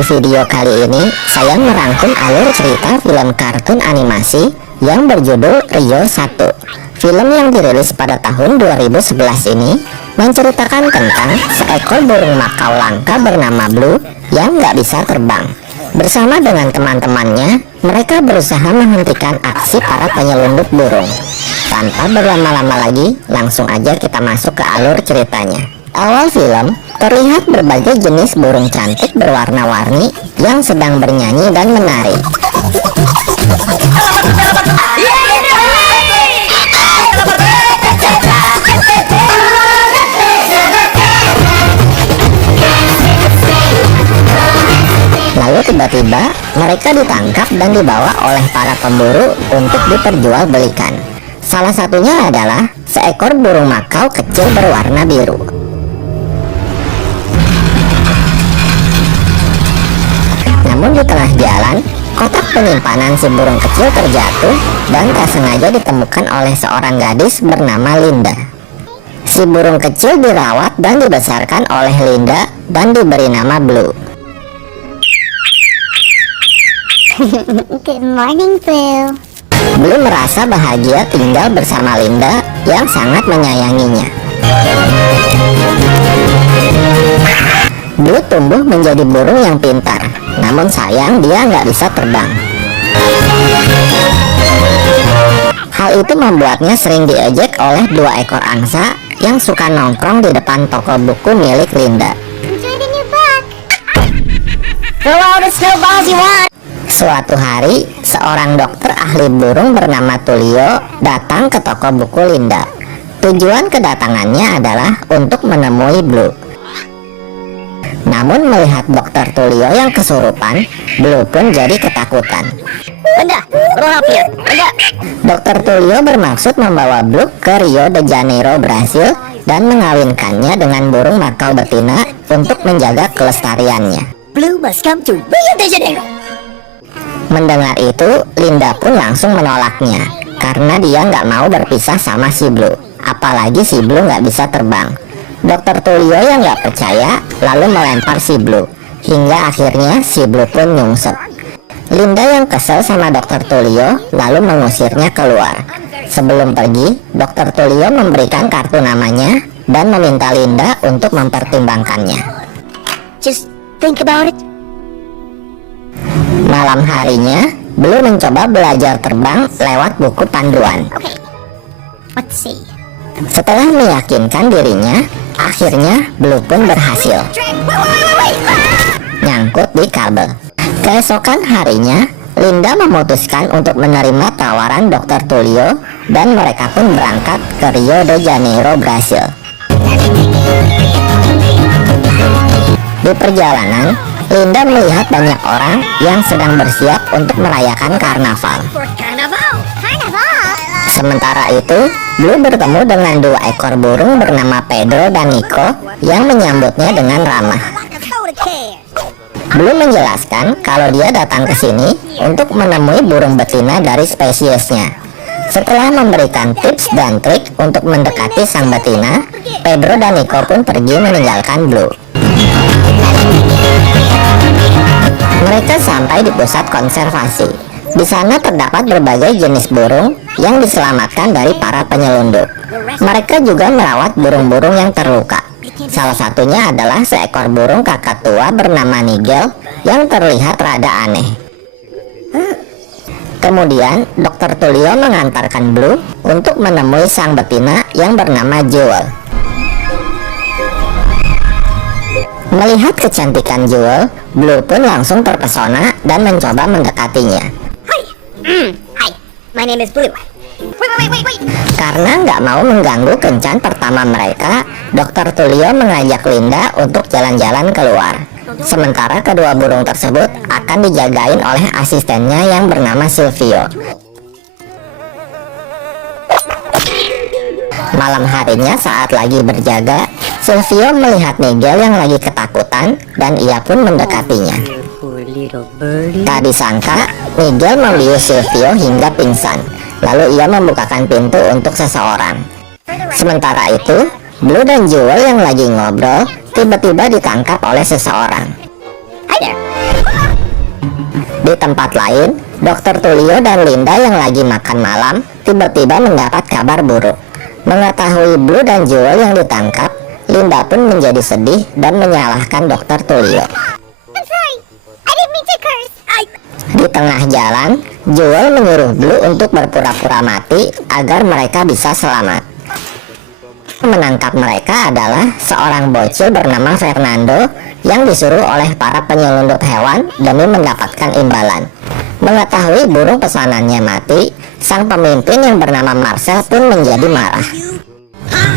Di video kali ini, saya merangkum alur cerita film kartun animasi yang berjudul Rio 1. Film yang dirilis pada tahun 2011 ini menceritakan tentang seekor burung makau langka bernama Blue yang nggak bisa terbang. Bersama dengan teman-temannya, mereka berusaha menghentikan aksi para penyelundup burung. Tanpa berlama-lama lagi, langsung aja kita masuk ke alur ceritanya. Awal film, terlihat berbagai jenis burung cantik berwarna-warni yang sedang bernyanyi dan menari. Lalu tiba-tiba mereka ditangkap dan dibawa oleh para pemburu untuk diperjualbelikan. Salah satunya adalah seekor burung makau kecil berwarna biru. Namun di tengah jalan, kotak penyimpanan si burung kecil terjatuh dan tak sengaja ditemukan oleh seorang gadis bernama Linda. Si burung kecil dirawat dan dibesarkan oleh Linda dan diberi nama Blue. Good morning, Blue. Blue merasa bahagia tinggal bersama Linda yang sangat menyayanginya. Blue tumbuh menjadi burung yang pintar, namun sayang dia nggak bisa terbang. Hal itu membuatnya sering diejek oleh dua ekor angsa yang suka nongkrong di depan toko buku milik Linda. Suatu hari, seorang dokter ahli burung bernama Tulio datang ke toko buku Linda. Tujuan kedatangannya adalah untuk menemui Blue. Namun melihat dokter Tulio yang kesurupan, Blue pun jadi ketakutan. Dokter Tulio bermaksud membawa Blue ke Rio de Janeiro, Brasil, dan mengawinkannya dengan burung makau betina untuk menjaga kelestariannya. Blue must come to Rio de Janeiro. Mendengar itu, Linda pun langsung menolaknya karena dia nggak mau berpisah sama si Blue. Apalagi si Blue nggak bisa terbang. Dokter Tulio yang nggak percaya lalu melempar si Blue, hingga akhirnya si Blue pun nyungsep. Linda yang kesel sama Dokter Tulio lalu mengusirnya keluar. Sebelum pergi, Dokter Tulio memberikan kartu namanya dan meminta Linda untuk mempertimbangkannya. Just think about it. Malam harinya, Blue mencoba belajar terbang lewat buku panduan. Okay, let's see. Setelah meyakinkan dirinya, akhirnya Blue pun berhasil nyangkut di kabel. Keesokan harinya, Linda memutuskan untuk menerima tawaran Dokter Tulio dan mereka pun berangkat ke Rio de Janeiro, Brasil. Di perjalanan, Linda melihat banyak orang yang sedang bersiap untuk merayakan karnaval. Sementara itu, Blue bertemu dengan dua ekor burung bernama Pedro dan Nico yang menyambutnya dengan ramah. Blue menjelaskan kalau dia datang ke sini untuk menemui burung betina dari spesiesnya. Setelah memberikan tips dan trik untuk mendekati sang betina, Pedro dan Nico pun pergi meninggalkan Blue. Mereka sampai di pusat konservasi. Di sana terdapat berbagai jenis burung yang diselamatkan dari para penyelundup. Mereka juga merawat burung-burung yang terluka. Salah satunya adalah seekor burung kakatua bernama Nigel yang terlihat rada aneh. Kemudian, Dokter Tulio mengantarkan Blue untuk menemui sang betina yang bernama Jewel. Melihat kecantikan Jewel, Blue pun langsung terpesona dan mencoba mendekatinya. Hi, my name is Blue. Wait. Karena nggak mau mengganggu kencan pertama mereka, Dokter Tulio mengajak Linda untuk jalan-jalan keluar. Sementara kedua burung tersebut akan dijagain oleh asistennya yang bernama Silvio. Malam harinya saat lagi berjaga, Silvio melihat Nigel yang lagi ketakutan dan ia pun mendekatinya. Tak disangka, Nigel membius Silvio hingga pingsan. Lalu ia membukakan pintu untuk seseorang. Sementara itu, Blue dan Jewel yang lagi ngobrol tiba-tiba ditangkap oleh seseorang. Hi there. Di tempat lain, Dr. Tulio dan Linda yang lagi makan malam tiba-tiba mendapat kabar buruk. Mengetahui Blue dan Joel yang ditangkap, Linda pun menjadi sedih dan menyalahkan Dr. Tulio. I'm sorry. I didn't mean to curse. Di tengah jalan, Joel menyuruh Blue untuk berpura-pura mati agar mereka bisa selamat. Menangkap mereka adalah seorang bocil bernama Fernando yang disuruh oleh para penyelundup hewan demi mendapatkan imbalan. Mengetahui burung pesanannya mati, sang pemimpin yang bernama Marcel pun menjadi marah.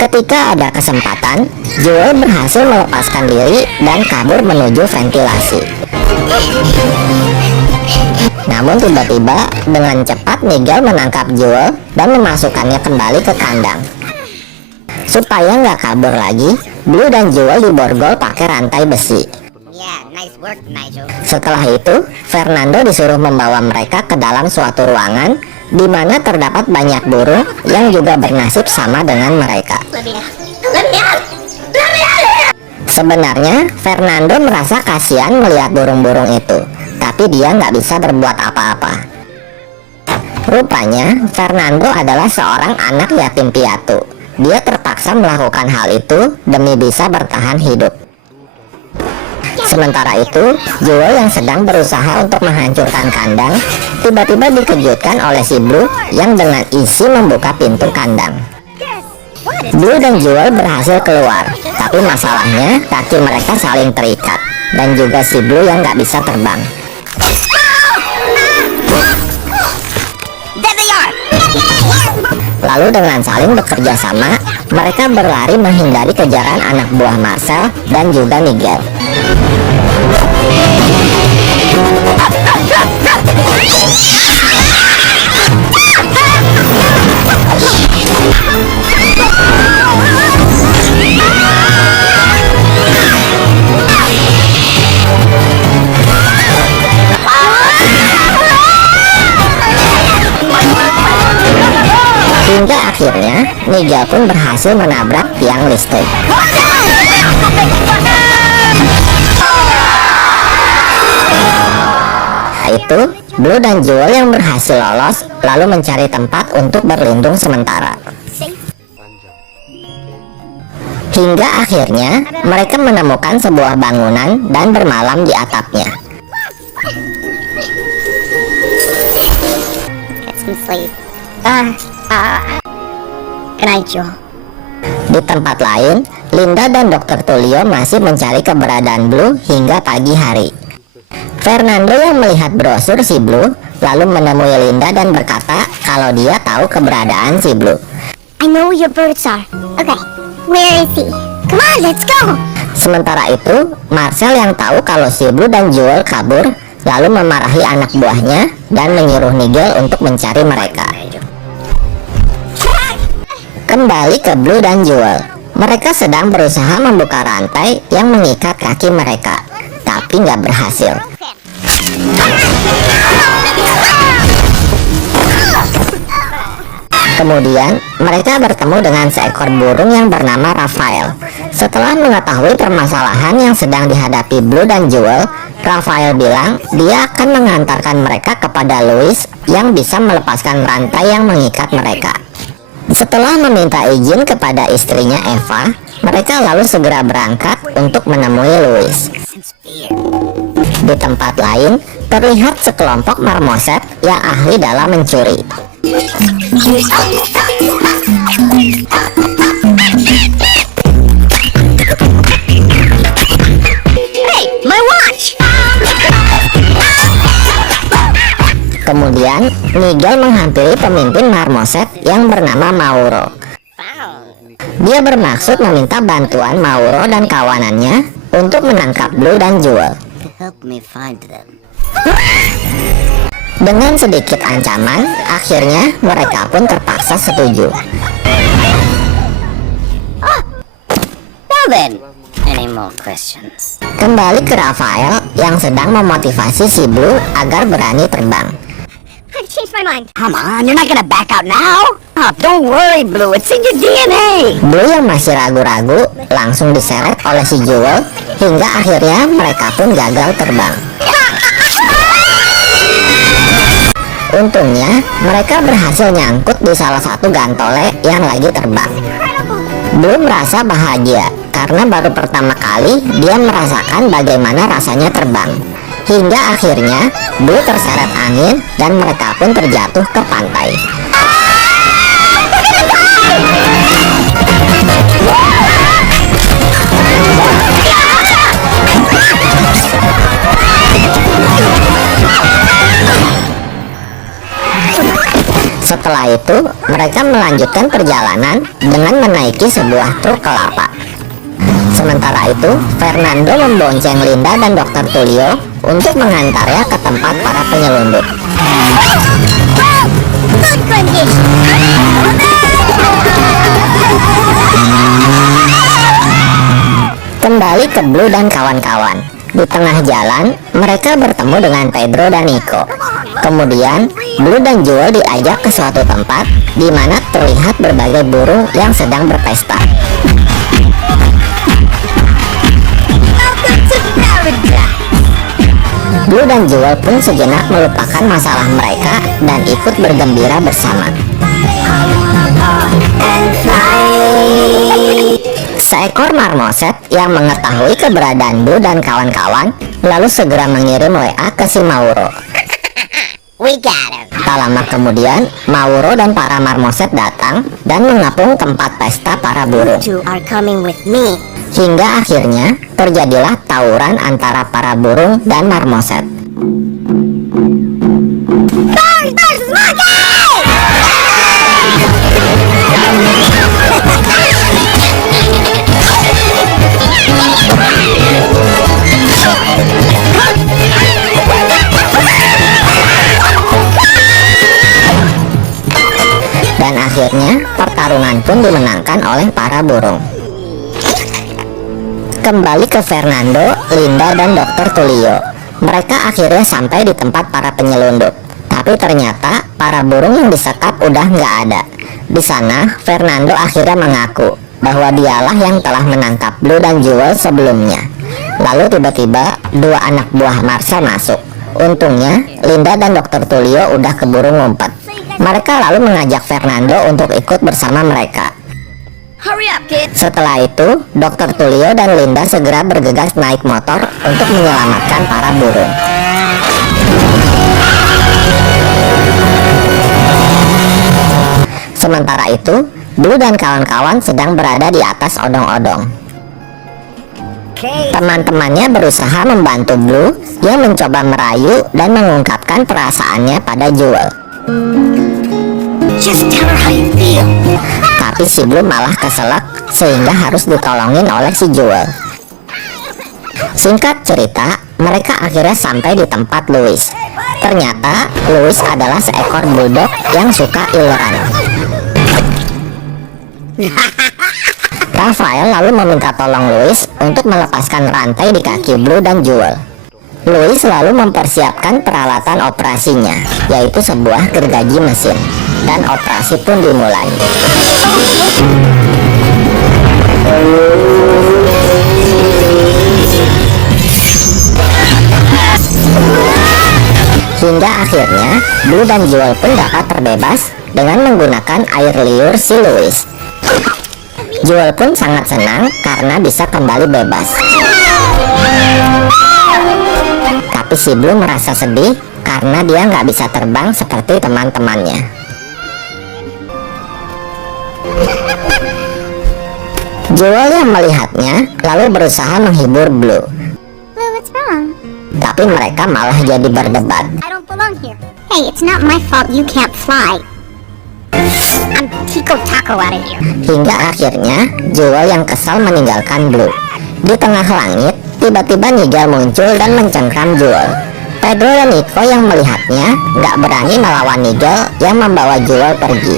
Ketika ada kesempatan, Joel berhasil melepaskan diri dan kabur menuju ventilasi. Namun tiba-tiba dengan cepat Nigel menangkap Joel dan memasukkannya kembali ke kandang. Supaya nggak kabur lagi, Blue dan Joel diborgol pakai rantai besi. Yeah, nice work, Nigel. Setelah itu, Fernando disuruh membawa mereka ke dalam suatu ruangan di mana terdapat banyak burung yang juga bernasib sama dengan mereka. Let me out. Let me out. Let me out. Sebenarnya, Fernando merasa kasihan melihat burung-burung itu, tapi dia nggak bisa berbuat apa-apa. Rupanya, Fernando adalah seorang anak yatim piatu. Dia terpaksa melakukan hal itu demi bisa bertahan hidup. Sementara itu, Joel yang sedang berusaha untuk menghancurkan kandang, tiba-tiba dikejutkan oleh si Blue yang dengan isi membuka pintu kandang. Blue dan Joel berhasil keluar, tapi masalahnya kaki mereka saling terikat, dan juga si Blue yang nggak bisa terbang. There they are. Lalu dengan saling bekerja sama, mereka berlari menghindari kejaran anak buah Marcel dan juga Nigel. Hingga akhirnya, Nigel pun berhasil menabrak tiang listrik. Itu, Blue dan Joel yang berhasil lolos, lalu mencari tempat untuk berlindung sementara. Hingga akhirnya, mereka menemukan sebuah bangunan dan bermalam di atapnya. Get some sleep. Good night, Joel. Di tempat lain, Linda dan Dr. Tulio masih mencari keberadaan Blue hingga pagi hari. Fernando yang melihat brosur si Blue lalu menemui Linda dan berkata kalau dia tahu keberadaan si Blue. I know where your birds are. Okay, where is he? Come on, let's go. Sementara itu, Marcel yang tahu kalau si Blue dan Joel kabur lalu memarahi anak buahnya dan menyuruh Nigel untuk mencari mereka. Kembali ke Blue dan Joel, mereka sedang berusaha membuka rantai yang mengikat kaki mereka, tapi nggak berhasil. Kemudian, mereka bertemu dengan seekor burung yang bernama Raphael. Setelah mengetahui permasalahan yang sedang dihadapi Blue dan Joel, Raphael bilang dia akan mengantarkan mereka kepada Louis yang bisa melepaskan rantai yang mengikat mereka. Setelah meminta izin kepada istrinya Eva, mereka lalu segera berangkat untuk menemui Louis. Di tempat lain, terlihat sekelompok marmoset yang ahli dalam mencuri. Hey, my watch! Kemudian, Nigel menghampiri pemimpin marmoset yang bernama Mauro. Dia bermaksud meminta bantuan Mauro dan kawanannya untuk menangkap Blue dan Joel. Help me find them. Dengan sedikit ancaman, akhirnya mereka pun terpaksa setuju. Now then, any more questions? Kembali ke Raphael yang sedang memotivasi si Blue agar berani terbang. I've changed my mind. Come on, you're not gonna back out now. Oh, don't worry, Blue. It's in your DNA. Blue yang masih ragu-ragu langsung diseret oleh si Joel hingga akhirnya mereka pun gagal terbang. Untungnya, mereka berhasil nyangkut di salah satu gantole yang lagi terbang. Blue merasa bahagia karena baru pertama kali dia merasakan bagaimana rasanya terbang. Hingga akhirnya, Blue terseret angin dan mereka pun terjatuh ke pantai. Setelah itu, mereka melanjutkan perjalanan dengan menaiki sebuah truk kelapa. Sementara itu, Fernando membonceng Linda dan Dr. Tulio untuk mengantarnya ke tempat para penyelundup. Kembali ke Blue dan kawan-kawan. Di tengah jalan, mereka bertemu dengan Pedro dan Nico. Kemudian, Blue dan Joel diajak ke suatu tempat di mana terlihat berbagai burung yang sedang berpesta. Blue dan Joel pun sejenak melupakan masalah mereka dan ikut bergembira bersama. Seekor marmoset yang mengetahui keberadaan Blue dan kawan-kawan lalu segera mengirim WA ke si Mauro. We got him. Tak lama kemudian, Mauro dan para marmoset datang dan mengepung tempat pesta para burung. You are coming with me. Hingga akhirnya terjadilah tawuran antara para burung dan marmoset. Dan akhirnya pertarungan pun dimenangkan oleh para burung. Kembali ke Fernando, Linda, dan Dr. Tulio. Mereka akhirnya sampai di tempat para penyelundup. Tapi ternyata para burung yang disekap udah nggak ada. Di sana, Fernando akhirnya mengaku bahwa dialah yang telah menangkap Blue dan Joel sebelumnya. Lalu tiba-tiba dua anak buah Marcel masuk. Untungnya, Linda dan Dr. Tulio udah keburu ngumpet. Mereka lalu mengajak Fernando untuk ikut bersama mereka. Hurry up, kid. Setelah itu, Dr. Tulio dan Linda segera bergegas naik motor untuk menyelamatkan para burung. Sementara itu, Blue dan kawan-kawan sedang berada di atas odong-odong. Teman-temannya berusaha membantu Blue yang mencoba merayu dan mengungkapkan perasaannya pada Joel. Just tell her how you feel. Tapi si Blue malah keselak sehingga harus ditolongin oleh si Joel. Singkat cerita, mereka akhirnya sampai di tempat Louis. Ternyata Louis adalah seekor bulldog yang suka ileran. Rafael lalu meminta tolong Louis untuk melepaskan rantai di kaki Blue dan Joel. Louis lalu mempersiapkan peralatan operasinya, yaitu sebuah gergaji mesin, dan operasi pun dimulai. Hingga akhirnya Blue dan Joel pun dapat terbebas dengan menggunakan air liur si Louis. Joel pun sangat senang karena bisa kembali bebas. Tapi si Blue merasa sedih karena dia nggak bisa terbang seperti teman-temannya. Joel yang melihatnya lalu berusaha menghibur Blue. Blue, what's wrong? Tapi mereka malah jadi berdebat. I don't belong here. Hey, it's not my fault you can't fly. I'm Tico Taco out of here. Hingga akhirnya Joel yang kesal meninggalkan Blue. Di tengah langit, tiba-tiba Nigel muncul dan mencengkram Joel. Pedro dan Nico yang melihatnya nggak berani melawan Nigel yang membawa Joel pergi.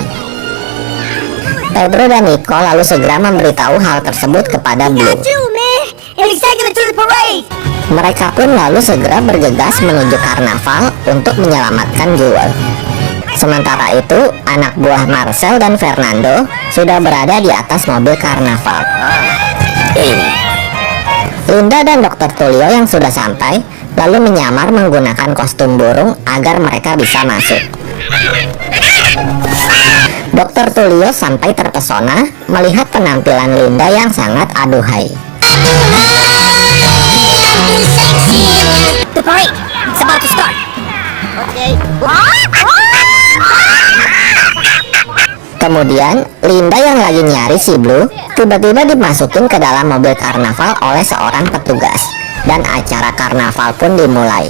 Pedro dan Nico lalu segera memberitahu hal tersebut kepada Blue. Mereka pun lalu segera bergegas menuju karnaval untuk menyelamatkan Joel. Sementara itu, anak buah Marcel dan Fernando sudah berada di atas mobil karnaval. Linda dan Dr. Tulio yang sudah sampai lalu menyamar menggunakan kostum burung agar mereka bisa masuk. Dr. Tulio sampai terpesona melihat penampilan Linda yang sangat aduhai. The parade! It's about to start! Okay. Kemudian, Linda yang lagi nyari si Blue tiba-tiba dimasukin ke dalam mobil karnaval oleh seorang petugas. Dan acara karnaval pun dimulai.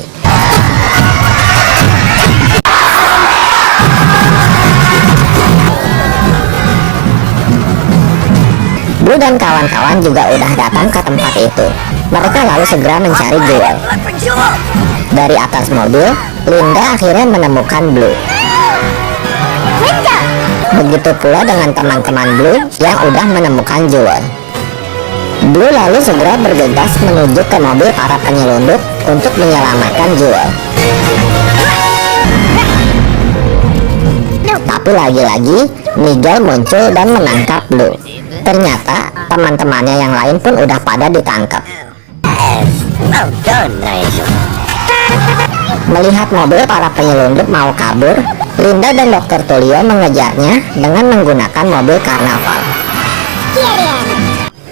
Blue dan kawan-kawan juga udah datang ke tempat itu. Mereka lalu segera mencari Jewel. Look for Jewel! Dari atas mobil, Linda akhirnya menemukan Blue. Linda! Begitu pula dengan teman-teman Blue yang udah menemukan Jewel. Blue lalu segera bergegas menuju ke mobil para penyelundup untuk menyelamatkan Jewel. Tapi lagi-lagi, Miguel muncul dan menangkap Blue. Ternyata teman-temannya yang lain pun udah pada ditangkap. Well done, Nigel. Melihat mobil para penyelundup mau kabur, Linda dan Dr. Tulio mengejarnya dengan menggunakan mobil karnaval.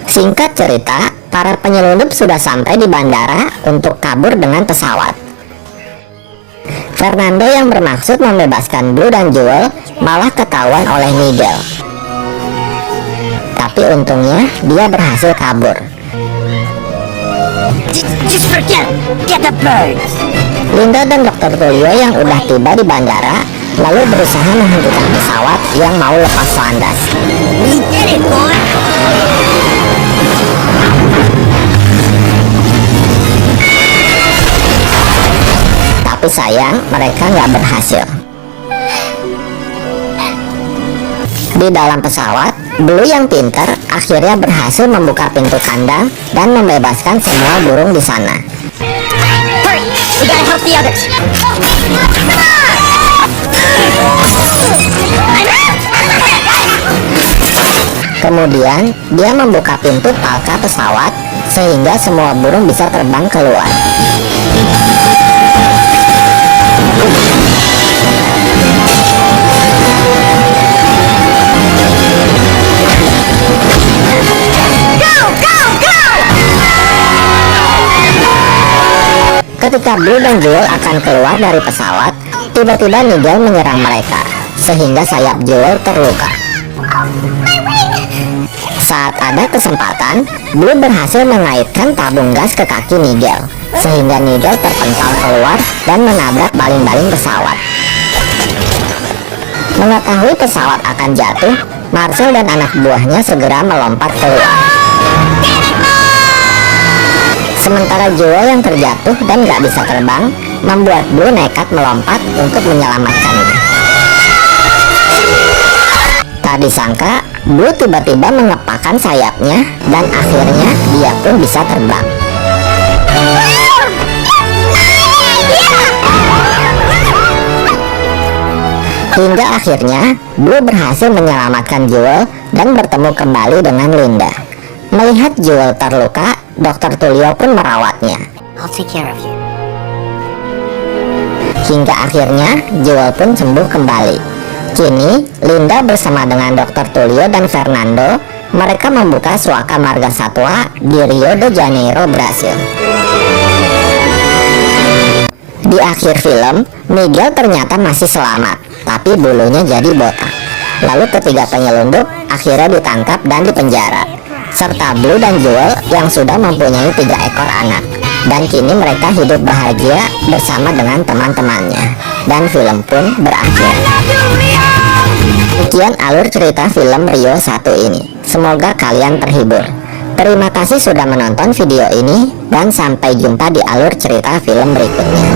Singkat cerita, para penyelundup sudah sampai di bandara untuk kabur dengan pesawat. Fernando yang bermaksud membebaskan Blue dan Jewel malah ketahuan oleh Miguel. Tapi untungnya dia berhasil kabur. Just forget it. Get the birds. Linda dan Dr. Tulio yang udah tiba di bandara lalu berusaha menghentikan pesawat yang mau lepas landas. We did it, boy! Tapi sayang, mereka nggak berhasil. Di dalam pesawat, Blue yang pintar akhirnya berhasil membuka pintu kandang dan membebaskan semua burung di sana. Hurry! We gotta help the others! Kemudian, dia membuka pintu palka pesawat sehingga semua burung bisa terbang keluar. Ketika Blue dan Jewel akan keluar dari pesawat, tiba-tiba Miguel menyerang mereka, sehingga sayap Jewel terluka. Saat ada kesempatan, Blue berhasil mengaitkan tabung gas ke kaki Miguel, sehingga Miguel terpental keluar dan menabrak baling-baling pesawat. Mengetahui pesawat akan jatuh, Marcel dan anak buahnya segera melompat keluar. Sementara Jewel yang terjatuh dan gak bisa terbang, membuat Blue nekat melompat untuk menyelamatkannya. Tak disangka, Blue tiba-tiba mengepakkan sayapnya dan akhirnya dia pun bisa terbang. Hingga akhirnya, Blue berhasil menyelamatkan Jewel dan bertemu kembali dengan Linda. Melihat Jewel terluka, Dr. Tulio pun merawatnya. I'll take care of you. Hingga akhirnya Jewel pun sembuh kembali. Kini, Linda bersama dengan Dr. Tulio dan Fernando, mereka membuka Suaka Marga Satwa di Rio de Janeiro, Brasil. Di akhir film, Miguel ternyata masih selamat, tapi bulunya jadi botak. Lalu ketiga penyelundup akhirnya ditangkap dan dipenjara, serta Blue dan Jewel yang sudah mempunyai 3 ekor anak. Dan kini mereka hidup bahagia bersama dengan teman-temannya. Dan film pun berakhir. Sekian alur cerita film Rio 1 ini. Semoga kalian terhibur. Terima kasih sudah menonton video ini dan sampai jumpa di alur cerita film berikutnya.